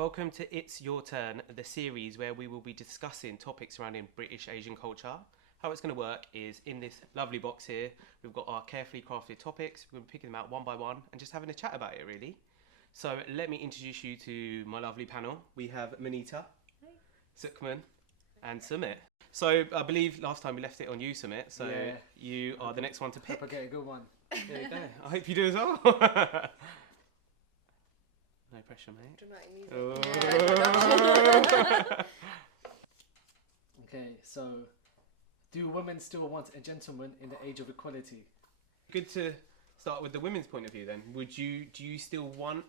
Welcome to It's Your Turn, the series where we will be discussing topics surrounding British Asian culture. How it's going to work is in this lovely box here, we've got our carefully crafted topics. We're going to be picking them out one by one and just having a chat about it, really. So let me introduce you to my lovely panel. We have Monita, Sukhman, and Sumit. So I believe last time we left it on you, Sumit. So you are the next one to pick. Hope I get a good one. There you go. I hope you do as well. No pressure, mate. Dramatic music. Okay, so do women still want a gentleman in the age of equality? Good to start with the women's point of view then. Do you still want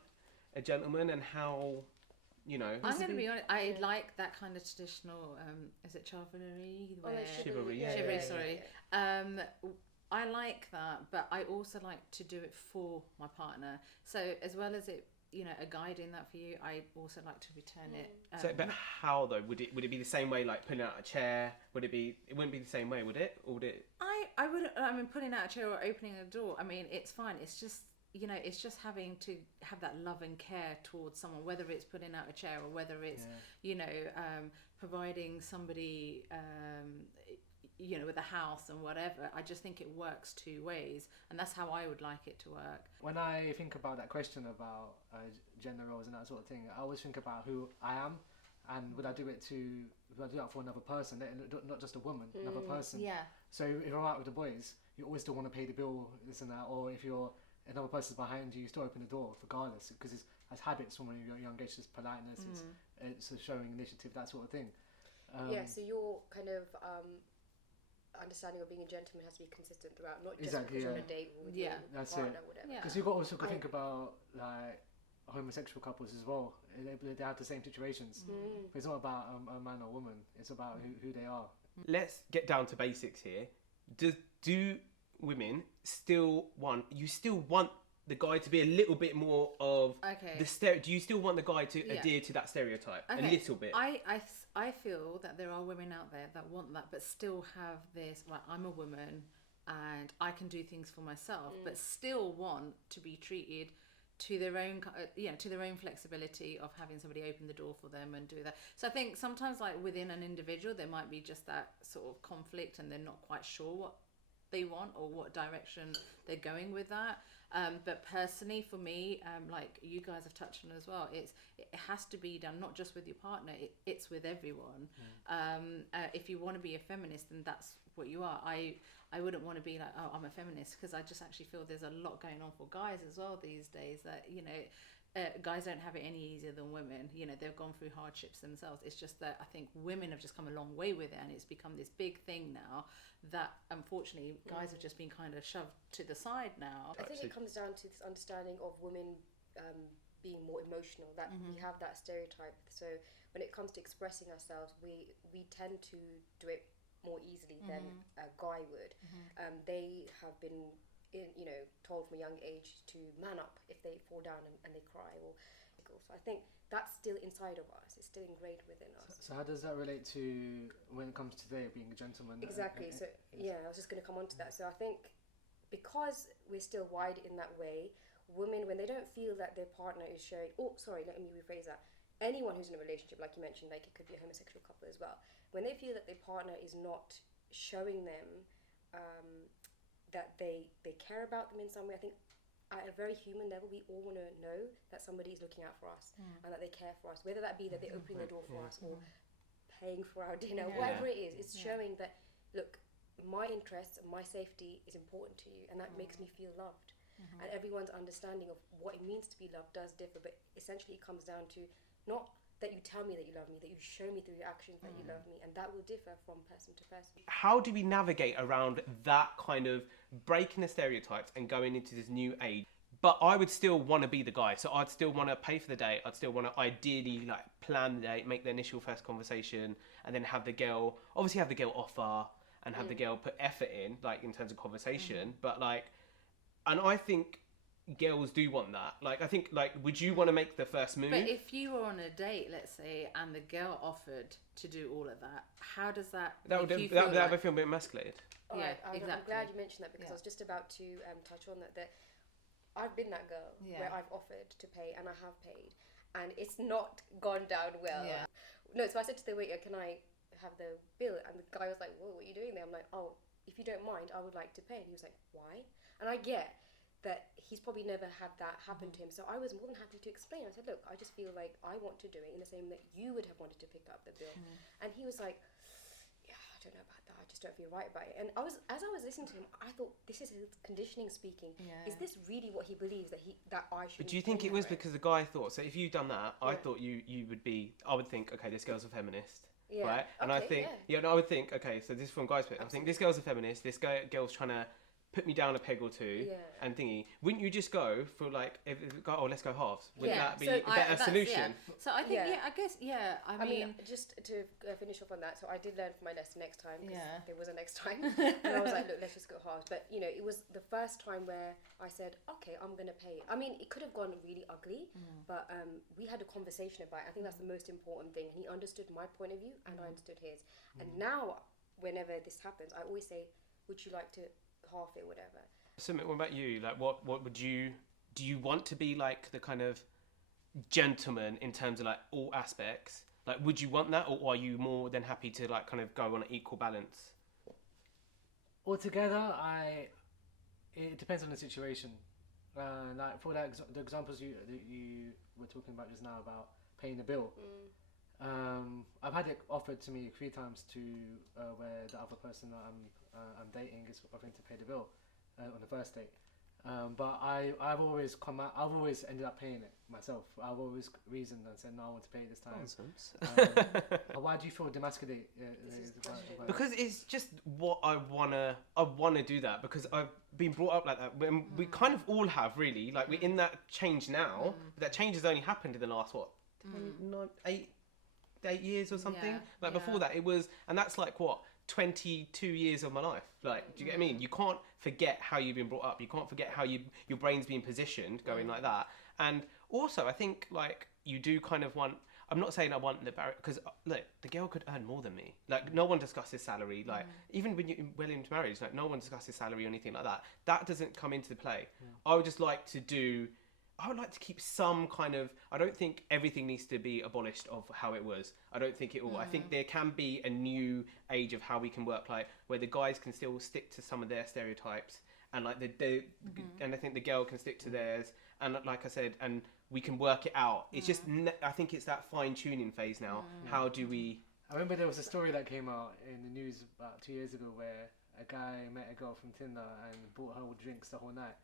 a gentleman, and how, you know? I'm going to be honest, I like that kind of traditional, is it chivalry? Chivalry, Chivalry, sorry. Yeah. I like that, but I also like to do it for my partner. So as well as it, you know, a guy doing that for you, I also like to return it. So, but how though? Would it be the same way, like pulling out a chair? It wouldn't be the same way, would it? Or would it? I would. I mean, pulling out a chair or opening a door. I mean, it's fine. It's just, you know, it's just having to have that love and care towards someone, whether it's putting out a chair or whether it's, you know, providing somebody, you know, with a house and whatever. I just think it works two ways, and that's how I would like it to work. When I think about that question about gender roles and that sort of thing, I always think about who I am, and would I do that for another person, not just a woman, another person. Yeah. So if I'm out with the boys, you always still want to pay the bill, this and that, or if you're another person's behind you, you still open the door regardless, because it's as habits from when you're young, it's just politeness, it's showing initiative, that sort of thing. So your kind of understanding of being a gentleman has to be consistent throughout, not just because you're on a date with your partner or whatever. Because you've got also to think about like homosexual couples as well. They have the same situations. But it's not about a man or woman. It's about who they are. Let's get down to basics here. Do women still want the guy to be a little bit more of the do you still want the guy to adhere to that stereotype a little bit? I feel that there are women out there that want that, but still have this, like, I'm a woman and I can do things for myself, but still want to be treated to their own, to their own flexibility of having somebody open the door for them and do that. So I think sometimes, like, within an individual, there might be just that sort of conflict, and they're not quite sure what they want or what direction they're going with that. But personally, for me, like you guys have touched on as well, it has to be done not just with your partner, it's with everyone. If you want to be a feminist, then that's what you are. I wouldn't want to be like, oh, I'm a feminist, because I just actually feel there's a lot going on for guys as well these days, that, you know, guys don't have it any easier than women. You know, they've gone through hardships themselves. It's just that I think women have just come a long way with it, and it's become this big thing now that unfortunately guys have just been kind of shoved to the side now. I think it comes down to this understanding of women being more emotional, that we have that stereotype. So when it comes to expressing ourselves, we tend to do it more easily than a guy would. They have been told from a young age to man up if they fall down and they cry or so I think that's still inside of us. It's still ingrained within us. So how does that relate to when it comes to today, being a gentleman? Exactly. So I was just going to come on to that. So I think because we're still wired in that way, women, when they don't feel that their partner is showing, let me rephrase that. Anyone who's in a relationship, like you mentioned, like it could be a homosexual couple as well, when they feel that their partner is not showing them that they care about them in some way, I think at a very human level, we all want to know that somebody is looking out for us and that they care for us, whether that be that they're opening the door for us or paying for our dinner, whatever it is. It's showing that, look, my interests and my safety is important to you, and that makes me feel loved. And everyone's understanding of what it means to be loved does differ, but essentially it comes down to not that you tell me that you love me, that you show me through your actions that you love me, and that will differ from person to person. How do we navigate around that kind of breaking the stereotypes and going into this new age? But I would still want to be the guy, so I'd still want to pay for the date. I'd still want to ideally like plan the date, make the initial first conversation, and then have the girl offer and have the girl put effort in, like in terms of conversation. But like, and I think girls do want that. Like, I think, like, would you want to make the first move? But if you were on a date, let's say, and the girl offered to do all of that, how does that would feel a bit emasculated. Exactly. I'm glad you mentioned that, because I was just about to touch on that I've been that girl where I've offered to pay and I have paid, and it's not gone down well. Yeah. No, so I said to the waiter, can I have the bill? And the guy was like, whoa, what are you doing there? I'm like, oh, if you don't mind, I would like to pay. And he was like, why? And I get that he's probably never had that happen to him. So I was more than happy to explain. I said, look, I just feel like I want to do it in the same that you would have wanted to pick up the bill. And he was like, yeah, I don't know about that. I just don't feel right about it. And as I was listening to him, I thought, this is his conditioning speaking. Yeah. Is this really what he believes that I should? But do you think it was because the guy thought, so if you'd done that, I thought you would be, I would think, okay, this girl's a feminist. Yeah. Right? And I think, I would think, okay, so this is from guys' perspective. I think this girl's a feminist, this girl's trying to put me down a peg or two and thingy. Wouldn't you just go for like, let's go halves? Wouldn't that be a better solution? Yeah. So I think, I guess, I mean just to finish off on that, so I did learn from my lesson next time, because there was a next time. And I was like, look, let's just go halves. But, it was the first time where I said, okay, I'm going to pay. I mean, it could have gone really ugly, but we had a conversation about it. I think that's the most important thing. And he understood my point of view, and I understood his. And now, whenever this happens, I always say, would you like to half it, whatever. Sumit, what about you? Like, what would you, do you want to be like the kind of gentleman in terms of like all aspects? Like, would you want that, or are you more than happy to like kind of go on an equal balance? Altogether, it depends on the situation. Like for the examples you were talking about just now about paying the bill. I've had it offered to me a few times to where the other person that I'm dating is offering to pay the bill on the first date. But I've always ended up paying it myself. I've always reasoned and said, no, I want to pay it this time. Why do you feel demasculated? Because it's just what I wanna do that, because I've been brought up like that. We kind of all have, really. Like, we're in that change now, but that change has only happened in the last 8 years or something. Before that it was, and that's like 22 years of my life. Like, do you get what I mean? You can't forget how you've been brought up. You can't forget how your brain's been positioned going like that. And also, I think like you do kind of want, I'm not saying I want the barrier, because look, the girl could earn more than me. Like, no one discusses salary. Like, even when you're well into marriage, like, no one discusses salary or anything like that. That doesn't come into play. I would just like to keep some kind of, I don't think everything needs to be abolished of how it was. I don't think it will. I think there can be a new age of how we can work, like where the guys can still stick to some of their stereotypes, and like and I think the girl can stick to theirs, and like I said, and we can work it out. It's just, I think it's that fine tuning phase now. How do we? I remember there was a story that came out in the news about 2 years ago where a guy met a girl from Tinder and bought her drinks the whole night.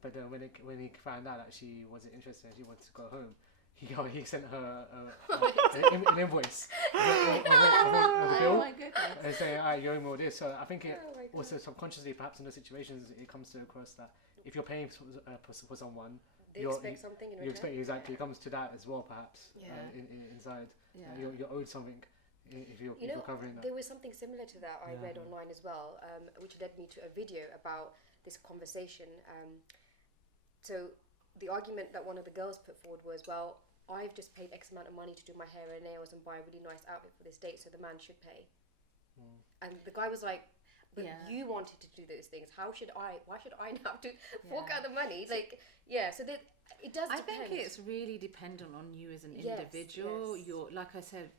But then when he found out that she wasn't interested and she wanted to go home, he sent her an invoice of the bill, my goodness, and saying, "Alright, you owe me all this." So I think it also subconsciously, perhaps in those situations, it comes to across that if you're paying for someone, they expect something in return. You expect exactly. It comes to that as well, perhaps. Inside, you're owed something. If you're covering that. There was something similar to that I read online as well, which led me to a video about this conversation. So the argument that one of the girls put forward was, well, I've just paid X amount of money to do my hair and nails and buy a really nice outfit for this date, so the man should pay. And the guy was like, but you wanted to do those things. Why should I now have to fork out the money? Like, so that it does depend. I think it's really dependent on you as an individual. Yes. Your, like I said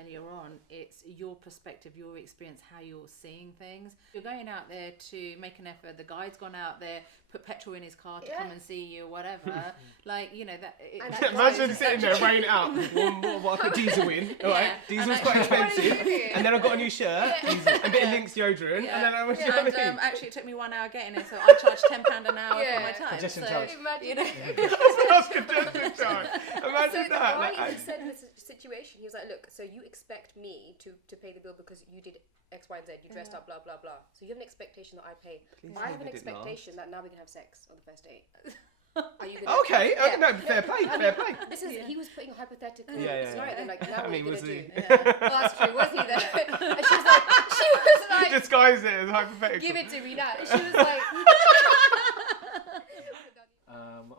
earlier on, it's your perspective, your experience, how you're seeing things. You're going out there to make an effort. The guy's gone out there, put petrol in his car to come and see you, or whatever. Like, that. Imagine sitting there weighing it out. What I put diesel in. All right, diesel's quite expensive. And then I got a new shirt, and a bit of Lynx deodorant, and then I was. Actually, it took me 1 hour getting it, so I charge £10 an hour for my time. Congestion charge. Imagine So that. the guy even said in this situation, he was like, look, so you expect me to pay the bill because you did X, Y, and Z, you dressed up, blah, blah, blah. So you have an expectation that I pay. I have an expectation that now we can have sex on the first date. Are you gonna no, fair play. This is, he was putting a hypothetical Yeah. scenario. Then, like, now what are you was going to he? do? Well, that's true, was he though? And she was like, Disguise it as hypothetical. give it to me now. She was like...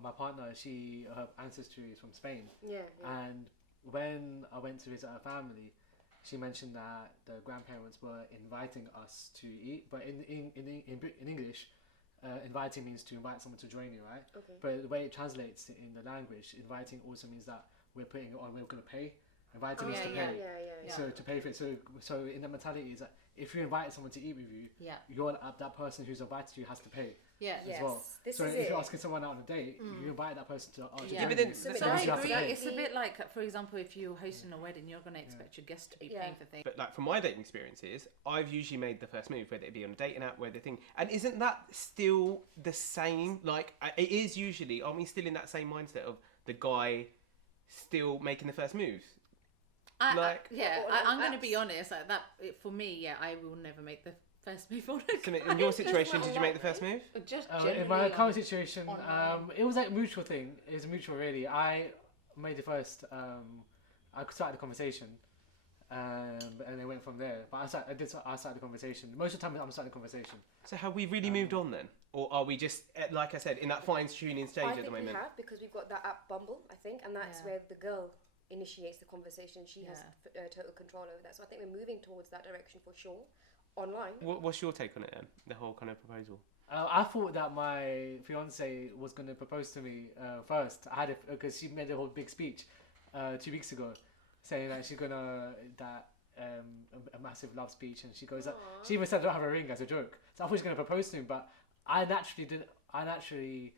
My partner, her ancestry is from Spain. Yeah. And when I went to visit her family, she mentioned that the grandparents were inviting us to eat, but in English, inviting means to invite someone to join you, right? Okay. But the way it translates in the language, inviting also means that we're putting it on, we're going to pay. Inviting us to pay. So to pay for it. So in the mentality is that if you invite someone to eat with you, that person who's invited you has to pay. As well. So if you're asking someone out on a date, you invite that person to. But then I agree. It's a bit like, for example, if you're hosting a wedding, you're going to expect your guests to be paying for things. But like from my dating experiences, I've usually made the first move, whether it be on a dating app, whether thing. And isn't that still the same? Like it is usually. Aren't we still in that same mindset of the guy still making the first moves? I'm going to be honest. Like that for me, I will never make the first move on a guy. In your situation, did you make the first move? Just in my current situation, it was like a mutual thing. It was mutual, really. I made the first. I started the conversation, and it went from there. But I started the conversation. Most of the time, I'm starting the conversation. So have we really moved on then, or are we just, like I said, in that fine-tuning stage at the moment? I think we have, because we've got that app Bumble, I think, and that's where the girl initiates the conversation. She has total control over that. So I think we're moving towards that direction for sure. Online. What's your take on it then? The whole kind of proposal. I thought that my fiance was going to propose to me first. I had it because she made a whole big speech 2 weeks ago, saying that she's gonna a massive love speech, and she goes. She even said I don't have a ring as a joke. So I thought she was going to propose to me, but I naturally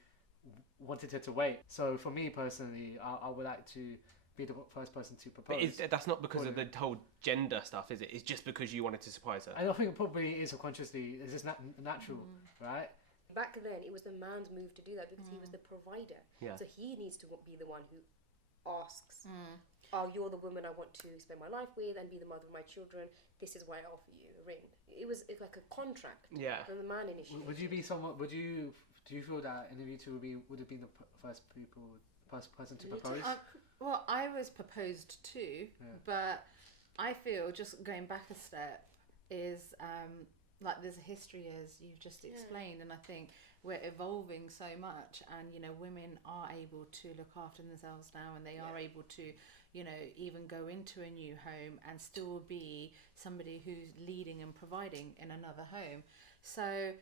wanted her to wait. So for me personally, I would like to be the first person to propose. But that's not because of the whole gender stuff, is it? It's just because you wanted to surprise her. I don't think it probably is subconsciously. It's just natural, right? Back then, it was the man's move to do that because he was the provider. So he needs to be the one who asks, "Oh, you're the woman I want to spend my life with and be the mother of my children. This is why I offer you a ring." It's like a contract. Yeah. From the man initiated. Would you be someone? Do you feel that any of you two would have been the first person to propose? Well, I was proposed to, but I feel, just going back a step, is like there's a history, as you've just explained, and I think we're evolving so much, and women are able to look after themselves now, and they are able to even go into a new home and still be somebody who's leading and providing in another home. So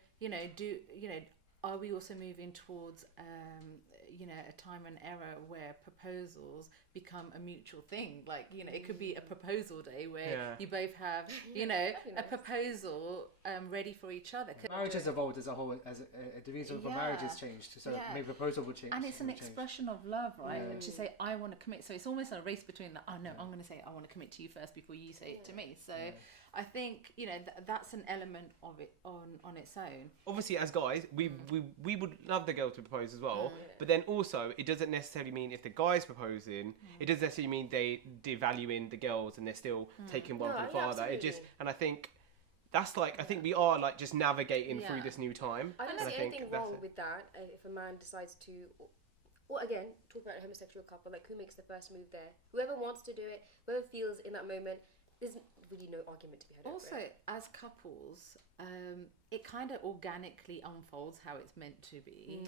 are we also moving towards a time and era where proposals become a mutual thing? Like it could be a proposal day where you both have a proposal ready for each other. Marriage has evolved as a whole, as the reason for marriage has changed, so maybe proposal will change. And it's an expression of love, right? To say I want to commit. So it's almost a race between I'm going to say I want to commit to you first before you say it to me. So I think that's an element of it on its own. Obviously, as guys, we would love the girl to propose as well, but then also it doesn't necessarily mean if the guy's proposing, it doesn't necessarily mean they devaluing the girls and they're still taking one from the father. Absolutely. It just, and I think that's like, I think we are like just navigating through this new time. I don't see anything wrong with that if a man decides to. Or again, talk about a homosexual couple, like who makes the first move there? Whoever wants to do it, whoever feels in that moment. There's really no argument to be had. Also, as couples, it kind of organically unfolds how it's meant to be.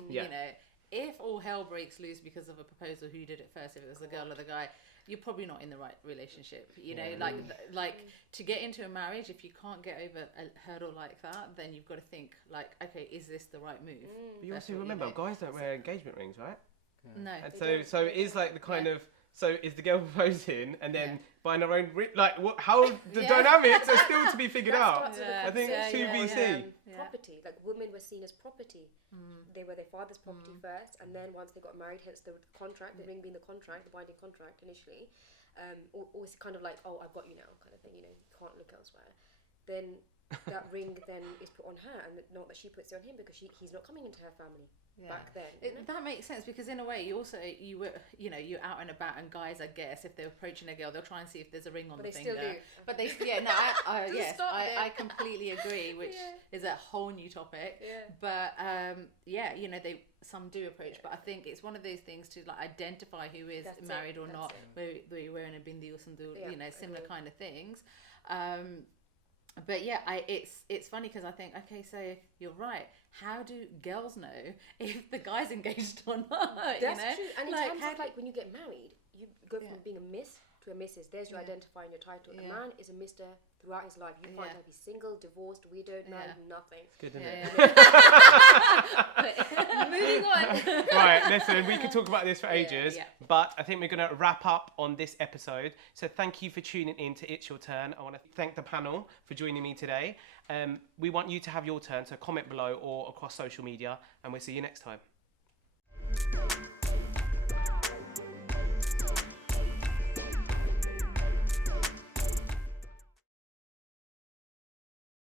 If all hell breaks loose because of a proposal, who did it first? If it was the girl or the guy, you're probably not in the right relationship. Like to get into a marriage, if you can't get over a hurdle like that, then you've got to think like, okay, is this the right move? But you also remember, guys don't wear engagement rings, right? No. And so it is like the kind of. So is the girl proposing and then buying her own like what? How the dynamics are still to be figured out. I think TBC. Property, like women were seen as property. They were their father's property first, and then once they got married, hence the contract, the ring being the contract, the binding contract initially. Always kind of like, oh, I've got you now, kind of thing. You can't look elsewhere. Then that ring then is put on her, and not that she puts it on him because he's not coming into her family. Back then, that makes sense because in a way you're out and about, and guys, I guess, if they're approaching a girl, they'll try and see if there's a ring on the finger. Still do. But I completely agree, which is a whole new topic. But some do approach, but I think it's one of those things to like identify who is married or not. Where you're wearing a bindi or some similar kind of things. But it's funny because I think, okay, so you're right. How do girls know if the guy's engaged or not? That's true. And in terms of like when you get married, you go from being a miss to to a Mrs. There's your identifying your title. A man is a Mr. throughout his life. You can't be single, divorced, widowed, married, nothing. Good, isn't it? Moving on. Right, listen, we could talk about this for ages, but I think we're going to wrap up on this episode. So thank you for tuning in to It's Your Turn. I want to thank the panel for joining me today. We want you to have your turn, so comment below or across social media, and we'll see you next time.